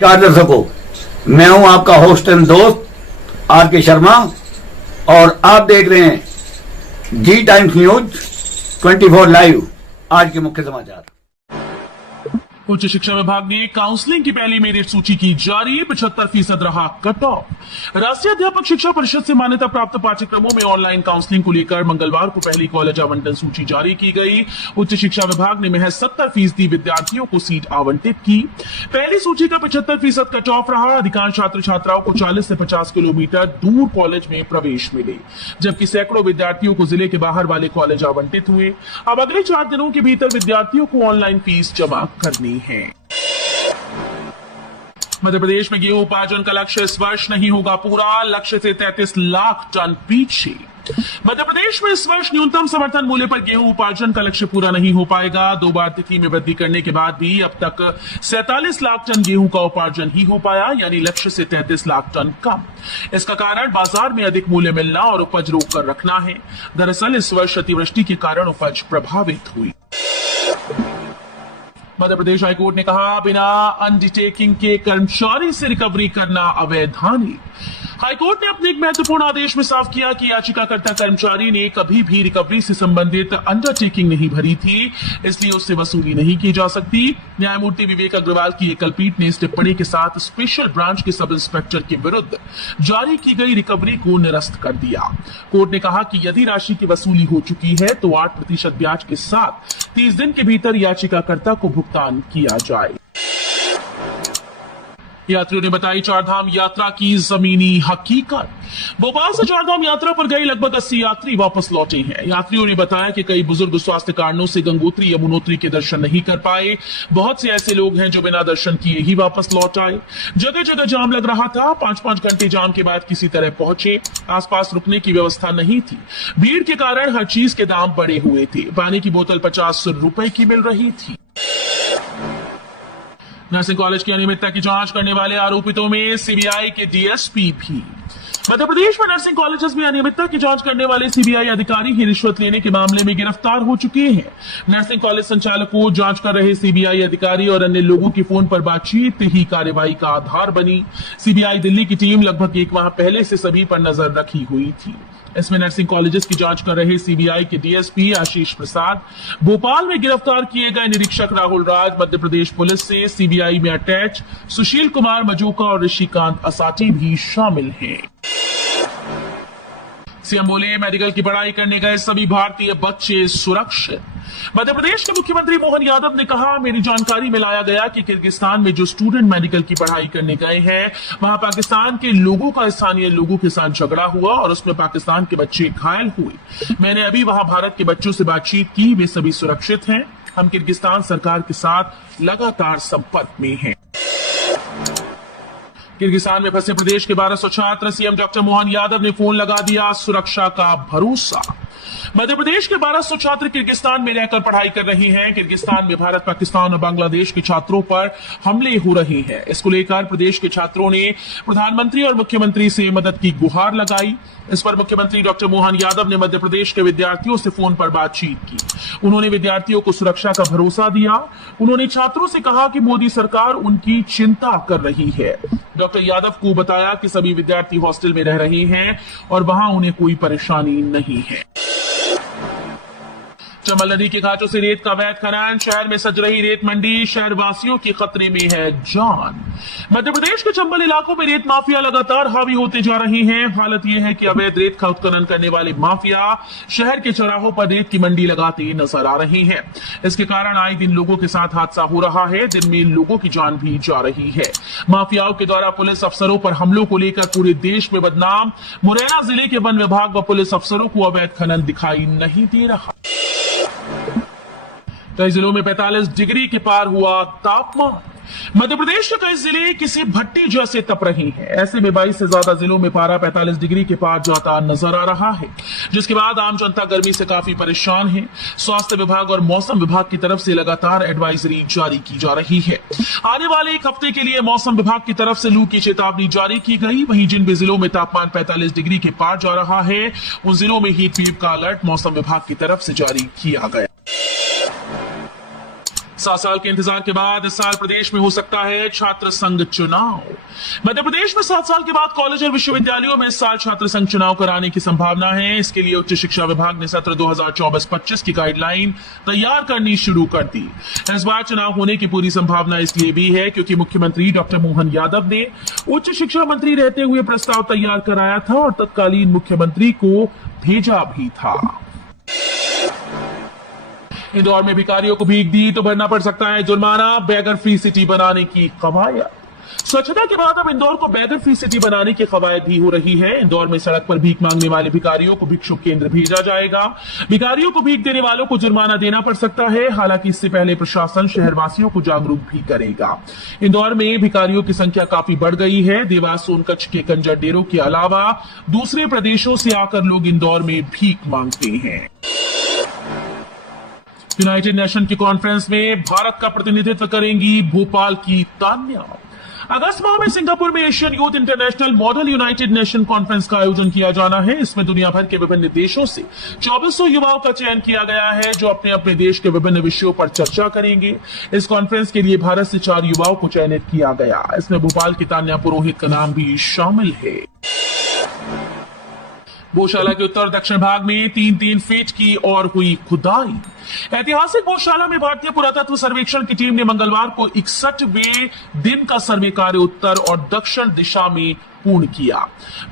नमस्कार दर्शकों, मैं हूं आपका होस्ट एंड दोस्त आर के शर्मा और आप देख रहे हैं जी टाइम्स न्यूज 24 लाइव। आज के मुख्य समाचार। उच्च शिक्षा विभाग ने काउंसलिंग की पहली मेरिट सूची की जारी, 75% रहा कट ऑफ। राष्ट्रीय अध्यापक शिक्षा परिषद से मान्यता प्राप्त पाठ्यक्रमों में ऑनलाइन काउंसलिंग को लेकर मंगलवार को पहली कॉलेज आवंटन सूची जारी की गई। उच्च शिक्षा विभाग ने महज 70% विद्यार्थियों को सीट आवंटित की। पहली सूची का 75% कट ऑफ रहा। अधिकांश छात्र छात्राओं को 40 से 50 किलोमीटर दूर कॉलेज में प्रवेश मिले, जबकि सैकड़ों विद्यार्थियों को जिले के बाहर वाले कॉलेज आवंटित हुए। अब अगले 4 दिनों के भीतर विद्यार्थियों को ऑनलाइन फीस जमा करनी है। मध्य प्रदेश में गेहूं उपार्जन का लक्ष्य इस वर्ष नहीं होगा पूरा, लक्ष्य से 33 लाख टन पीछे। मध्य प्रदेश में इस वर्ष न्यूनतम समर्थन मूल्य पर गेहूं उपार्जन का लक्ष्य पूरा नहीं हो पाएगा। 2 बार तिथि में वृद्धि करने के बाद भी अब तक 47 लाख टन गेहूं का उपार्जन ही हो पाया, यानी लक्ष्य से 33 लाख टन कम। इसका कारण बाजार में अधिक मूल्य मिलना और उपज रोक कर रखना है। दरअसल इस वर्ष अतिवृष्टि के कारण उपज प्रभावित हुई। मध्य प्रदेश हाईकोर्ट ने कहा, बिना अंडरटेकिंग के कर्मचारी से रिकवरी करना अवैधानिक। हाईकोर्ट ने अपने एक महत्वपूर्ण आदेश में साफ किया कि याचिकाकर्ता कर्मचारी ने कभी भी रिकवरी से संबंधित अंडरटेकिंग नहीं भरी थी, इसलिए उससे वसूली नहीं की जा सकती। न्यायमूर्ति विवेक अग्रवाल की एकल पीठ ने इस टिप्पणी के साथ स्पेशल ब्रांच के सब इंस्पेक्टर के विरुद्ध जारी की गई रिकवरी को निरस्त कर दिया। कोर्ट ने कहा कि यदि राशि की वसूली हो चुकी है तो 8% ब्याज के साथ 30 दिन के भीतर याचिकाकर्ता को भुगतान किया जाए। यात्रियों ने बताई चारधाम यात्रा की जमीनी हकीकत। भोपाल से चारधाम यात्रा पर गए लगभग 80 यात्री वापस लौटे हैं। यात्रियों ने बताया कि कई बुजुर्ग स्वास्थ्य कारणों से गंगोत्री यमुनोत्री के दर्शन नहीं कर पाए। बहुत से ऐसे लोग हैं जो बिना दर्शन किए ही वापस लौट आए। जगह जगह जाम लग रहा था। 5-5 घंटे जाम के बाद किसी तरह पहुंचे। आसपास रुकने की व्यवस्था नहीं थी। भीड़ के कारण हर चीज के दाम बढ़े हुए थे। पानी की बोतल 50 रुपए की मिल रही थी। नर्सिंग कॉलेज की अनियमितता की जांच करने वाले आरोपितों में सीबीआई के डीएसपी भी। मध्य प्रदेश में नर्सिंग कॉलेजेस में अनियमितता की जांच करने वाले सीबीआई अधिकारी ही रिश्वत लेने के मामले में गिरफ्तार हो चुके हैं। नर्सिंग कॉलेज संचालक को जांच कर रहे सीबीआई अधिकारी और अन्य लोगों की फोन पर बातचीत ही कार्रवाई का आधार बनी। सीबीआई दिल्ली की टीम लगभग 1 माह पहले से सभी पर नजर रखी हुई थी। इसमें नर्सिंग कॉलेजेस की जांच कर रहे सीबीआई के डीएसपी आशीष प्रसाद, भोपाल में गिरफ्तार किए गए निरीक्षक राहुल राज, मध्य प्रदेश पुलिस से सीबीआई में अटैच सुशील कुमार मजूका और ऋषिकांत असाटी भी शामिल हैं। सीएम बोले, मेडिकल की पढ़ाई करने गए सभी भारतीय बच्चे सुरक्षित। मध्य प्रदेश के मुख्यमंत्री मोहन यादव ने कहा, मेरी जानकारी में लाया गया कि किर्गिस्तान में जो स्टूडेंट मेडिकल की पढ़ाई करने गए हैं, वहां पाकिस्तान के लोगों का स्थानीय लोगों के साथ झगड़ा हुआ और उसमें पाकिस्तान के बच्चे घायल हुए। मैंने अभी वहां भारत के बच्चों से बातचीत की, वे सभी सुरक्षित हैं। हम किर्गिस्तान सरकार के साथ लगातार संपर्क में हैं। किर्गिस्तान में फंसे प्रदेश के 1200 छात्र, सीएम डॉक्टर मोहन यादव ने फोन लगा दिया, सुरक्षा का भरोसा। मध्य प्रदेश के 1200 छात्र किर्गिस्तान में रहकर पढ़ाई कर रहे हैं। किर्गिस्तान में भारत, पाकिस्तान और बांग्लादेश के छात्रों पर हमले हो रहे हैं। इसको लेकर प्रदेश के छात्रों ने प्रधानमंत्री और मुख्यमंत्री से मदद की गुहार लगाई। इस पर मुख्यमंत्री डॉक्टर मोहन यादव ने मध्य प्रदेश के विद्यार्थियों से फोन पर बातचीत की। उन्होंने विद्यार्थियों को सुरक्षा का भरोसा दिया। उन्होंने छात्रों से कहा कि मोदी सरकार उनकी चिंता कर रही है। डॉक्टर यादव को बताया कि सभी विद्यार्थी हॉस्टल में रह रहे हैं और वहां उन्हें कोई परेशानी नहीं है। चंबल नदी के घाटों से रेत का अवैध खनन, शहर में सज रही रेत मंडी, शहर वासियों की खतरे में है जान। मध्य प्रदेश के चंबल इलाकों में रेत माफिया लगातार हावी होते जा रहे हैं। हालत यह है कि अवैध रेत का उत्खनन करने वाले माफिया शहर के चौराहों पर रेत की मंडी लगाते नजर आ रहे हैं। इसके कारण आए दिन लोगों के साथ हादसा हो रहा है। दिन में लोगों की जान भी जा रही है। माफियाओं के द्वारा पुलिस अफसरों पर हमलों को लेकर पूरे देश में बदनाम। मुरैना जिले के वन विभाग व पुलिस अफसरों को अवैध खनन दिखाई नहीं दे रहा। कई जिलों में 45 डिग्री के पार हुआ तापमान। मध्य प्रदेश के कई जिले किसी भट्टी जैसे तप रही हैं। ऐसे में 22 से ज्यादा जिलों में पारा 45 डिग्री के पार जाता नजर आ रहा है, जिसके बाद आम जनता गर्मी से काफी परेशान है। स्वास्थ्य विभाग और मौसम विभाग की तरफ से लगातार एडवाइजरी जारी की जा रही है। आने वाले 1 हफ्ते के लिए मौसम विभाग की तरफ से लू की चेतावनी जारी की गई। वहीं जिन भी जिलों में तापमान 45 डिग्री के पार जा रहा है, उन जिलों में हीट वेव का अलर्ट मौसम विभाग की तरफ से जारी किया गया। 7 साल के इंतजार के बाद इस साल प्रदेश में हो सकता है छात्र संघ चुनाव। मध्य प्रदेश में 7 साल के बाद कॉलेज और विश्वविद्यालयों में इस साल छात्र संघ चुनाव कराने की संभावना है। इसके लिए उच्च शिक्षा विभाग ने सत्र 2024-25 की गाइडलाइन तैयार करनी शुरू कर दी। इस बार चुनाव होने की पूरी संभावना इसलिए भी है क्योंकि मुख्यमंत्री डॉक्टर मोहन यादव ने उच्च शिक्षा मंत्री रहते हुए प्रस्ताव तैयार कराया था और तत्कालीन मुख्यमंत्री को भेजा भी था। इंदौर में भिखारियों को भीख दी तो भरना पड़ सकता है जुर्माना, बैगर फ्री सिटी बनाने की कवायद। स्वच्छता के बाद अब इंदौर को बैगर फ्री सिटी बनाने की कवायद भी हो रही है। इंदौर में सड़क पर भीख मांगने वाले भिखारियों को भिक्षुक केंद्र भेजा जाएगा। भिखारियों को भीख देने वालों को जुर्माना देना पड़ सकता है। हालांकि इससे पहले प्रशासन शहरवासियों को जागरूक भी करेगा। इंदौर में भिखारियों की संख्या काफी बढ़ गई है। देवास, सोनकच्छ के कंजर डेरों के अलावा दूसरे प्रदेशों से आकर लोग इंदौर में भीख मांगते हैं। यूनाइटेड नेशन की कॉन्फ्रेंस में भारत का प्रतिनिधित्व करेंगी भोपाल की तान्या। अगस्त माह में सिंगापुर में Asian youth international model United nation conference का आयोजन किया जाना है। इसमें दुनिया भर के विभिन्न देशों से 2400 युवाओं का चयन किया गया है जो अपने अपने देश के विभिन्न विषयों पर चर्चा करेंगे। इस कॉन्फ्रेंस के लिए भारत से 4 युवाओं को चयनित किया गया। इसमें भोपाल की तान्या पुरोहित का नाम भी शामिल है। गौशाला के उत्तर दक्षिण भाग में 3-3 फीट की और हुई खुदाई। ऐतिहासिक गौशाला में भारतीय पुरातत्व सर्वेक्षण की टीम ने मंगलवार को 61वें दिन का सर्वे कार्य उत्तर और दक्षिण दिशा में पूर्ण किया।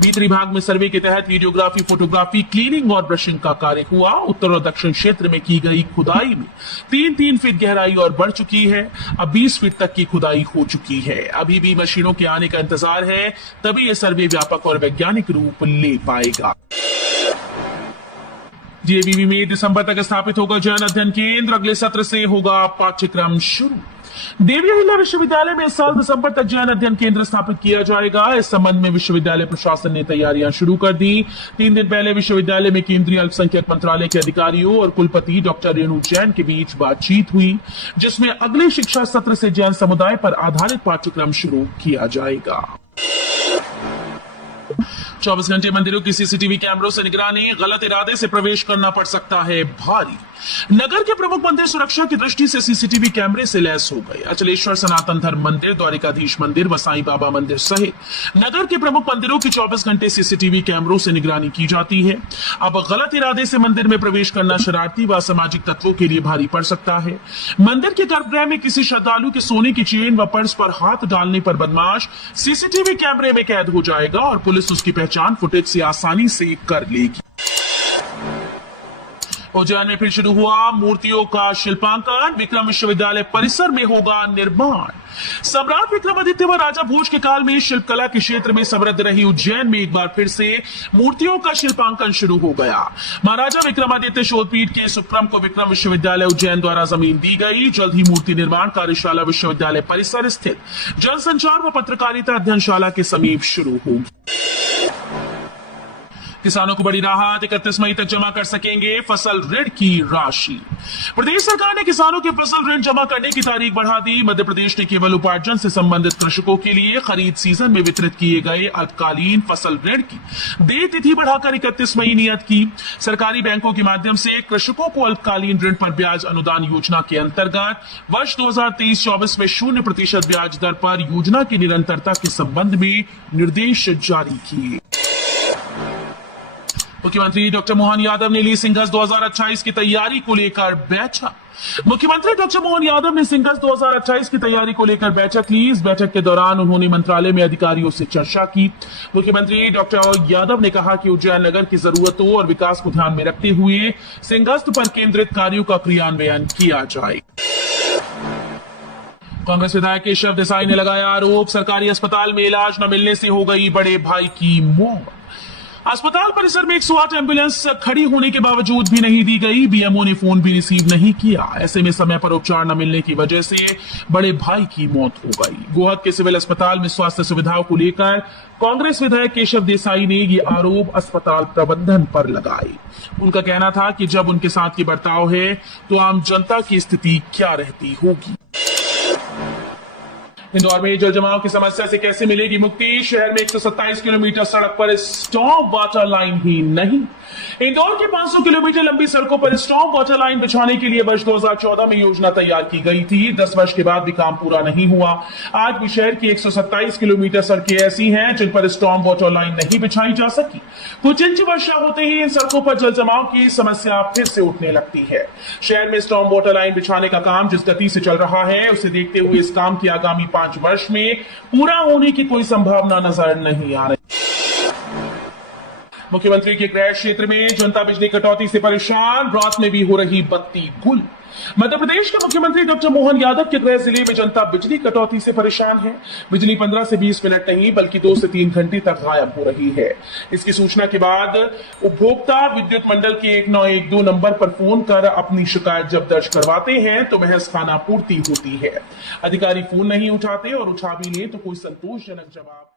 भीतरी भाग में सर्वे के तहत वीडियोग्राफी, फोटोग्राफी, क्लीनिंग और ब्रशिंग का कार्य हुआ। उत्तर और दक्षिण क्षेत्र में की गई खुदाई में 3-3 फीट गहराई और बढ़ चुकी है। अब 20 फीट तक की खुदाई हो चुकी है। अभी भी मशीनों के आने का इंतजार है, तभी यह सर्वे व्यापक और वैज्ञानिक रूप ले पाएगा। जेबीवी में दिसंबर तक स्थापित होगा जैन अध्ययन केंद्र। अगले सत्र से होगा पाठ्यक्रम शुरू। देवी अहिल्या विश्वविद्यालय में इस साल दिसंबर तक जैन अध्ययन केंद्र स्थापित किया जाएगा। इस संबंध में विश्वविद्यालय प्रशासन ने तैयारियां शुरू कर दी। 3 दिन पहले विश्वविद्यालय में केंद्रीय अल्पसंख्यक मंत्रालय के अधिकारियों और कुलपति डॉक्टर रेणु जैन के बीच बातचीत हुई, जिसमें अगले शिक्षा सत्र से जैन समुदाय पर आधारित पाठ्यक्रम शुरू किया जाएगा। 24 घंटे मंदिरों की सीसीटीवी कैमरों से निगरानी। गलत इरादे से प्रवेश करना पड़ सकता है भारी। नगर के प्रमुख मंदिर सुरक्षा की दृष्टि से सीसीटीवी कैमरे से लैस हो गए। अचलेश्वर सनातन धर्म मंदिर, द्वारिकाधीश मंदिर व साईं बाबा मंदिर सहित नगर के प्रमुख मंदिरों की 24 घंटे सीसीटीवी कैमरों से निगरानी की जाती है। अब गलत इरादे से मंदिर में प्रवेश करना शरारती व असामाजिक तत्वों के लिए भारी पड़ सकता है। मंदिर के गर्भगृह में किसी श्रद्धालु के सोने की चेन व पर्स पर हाथ डालने पर बदमाश सीसीटीवी कैमरे में कैद हो जाएगा और पुलिस उसकी पहचान फुटेज से आसानी से कर लेगी। उज्जैन में फिर शुरू हुआ मूर्तियों का शिल्पांकन। विक्रम विश्वविद्यालय परिसर में होगा निर्माण। सम्राट विक्रमादित्य व राजा भोज के काल में शिल्पकला के क्षेत्र में समृद्ध रही उज्जैन में एक बार फिर से मूर्तियों का शिल्पांकन शुरू हो गया। महाराजा विक्रमादित्य शोधपीठ के सुप्रम को विक्रम विश्वविद्यालय उज्जैन द्वारा जमीन दी गई। जल्द ही मूर्ति निर्माण कार्यशाला विश्वविद्यालय परिसर स्थित जनसंचार व पत्रकारिता अध्ययनशाला के समीप शुरू होगी। किसानों को बड़ी राहत, 31 मई तक जमा कर सकेंगे फसल ऋण की राशि। प्रदेश सरकार ने किसानों के फसल ऋण जमा करने की तारीख बढ़ा दी। मध्य प्रदेश ने केवल उपार्जन से संबंधित कृषकों के लिए खरीद सीजन में वितरित किए गए अल्पकालीन फसल ऋण की देय तिथि बढ़ाकर 31 मई नियत की। सरकारी बैंकों के माध्यम से कृषकों को अल्पकालीन ऋण पर ब्याज अनुदान योजना के अंतर्गत वर्ष 2023-24 में 0% ब्याज दर पर योजना की निरंतरता के संबंध में निर्देश जारी किए। मुख्यमंत्री डॉक्टर मोहन यादव ने ली सिंघस 2028 की तैयारी को लेकर बैठक। मुख्यमंत्री डॉक्टर मोहन यादव ने सिंघस 2028 की तैयारी को लेकर बैठक ली। इस बैठक के दौरान उन्होंने मंत्रालय में अधिकारियों से चर्चा की। मुख्यमंत्री डॉक्टर यादव ने कहा कि उज्जैन नगर की जरूरतों और विकास को ध्यान में रखते हुए सिंघस पर केंद्रित कार्यों का क्रियान्वयन किया जाए। कांग्रेस विधायक केशव देसाई ने लगाया आरोप, सरकारी अस्पताल में इलाज न मिलने से हो गई बड़े भाई की मौत। अस्पताल परिसर में 108 एम्बुलेंस खड़ी होने के बावजूद भी नहीं दी गई। बीएमओ ने फोन भी रिसीव नहीं किया। ऐसे में समय पर उपचार न मिलने की वजह से बड़े भाई की मौत हो गई। गोहद के सिविल अस्पताल में स्वास्थ्य सुविधाओं को लेकर कांग्रेस विधायक केशव देसाई ने ये आरोप अस्पताल प्रबंधन पर लगाए। उनका कहना था कि जब उनके साथ ये बर्ताव है तो आम जनता की स्थिति क्या रहती होगी। इंदौर में जल जमाव की समस्या से कैसे मिलेगी मुक्ति? शहर में 127 किलोमीटर सड़क पर स्टॉर्म वाटर लाइन ही नहीं। इंदौर के 500 किलोमीटर लंबी सड़कों पर स्टॉर्म वाटर लाइन बिछाने के लिए वर्ष 2014 में योजना तैयार की गई थी। 10 वर्ष के बाद भी काम पूरा नहीं हुआ। आज भी शहर की 127 किलोमीटर सड़कें ऐसी हैं जिन पर स्टॉर्म वाटर लाइन नहीं बिछाई जा सकी। कुछ इंच वर्षा होते ही इन सड़कों पर जल जमाव की समस्या फिर से उठने लगती है। शहर में स्टॉर्म वाटर लाइन बिछाने का काम जिस गति से चल रहा है उसे देखते हुए इस काम की आगामी 5 वर्ष में पूरा होने की कोई संभावना नजर नहीं आ रही। मुख्यमंत्री के गृह क्षेत्र में जनता बिजली कटौती से परेशान, रात में भी हो रही बत्ती गुल। मध्य प्रदेश के मुख्यमंत्री डॉक्टर मोहन यादव के गृह जिले में जनता बिजली कटौती से परेशान है। बिजली 15 से 20 मिनट नहीं बल्कि 2 से 3 घंटे तक गायब हो रही है। इसकी सूचना के बाद उपभोक्ता विद्युत मंडल के 1912 नंबर पर फोन कर अपनी शिकायत जब दर्ज करवाते हैं तो महज खानापूर्ति होती है। अधिकारी फोन नहीं उठाते और उठा भी ले तो कोई संतोषजनक जवाब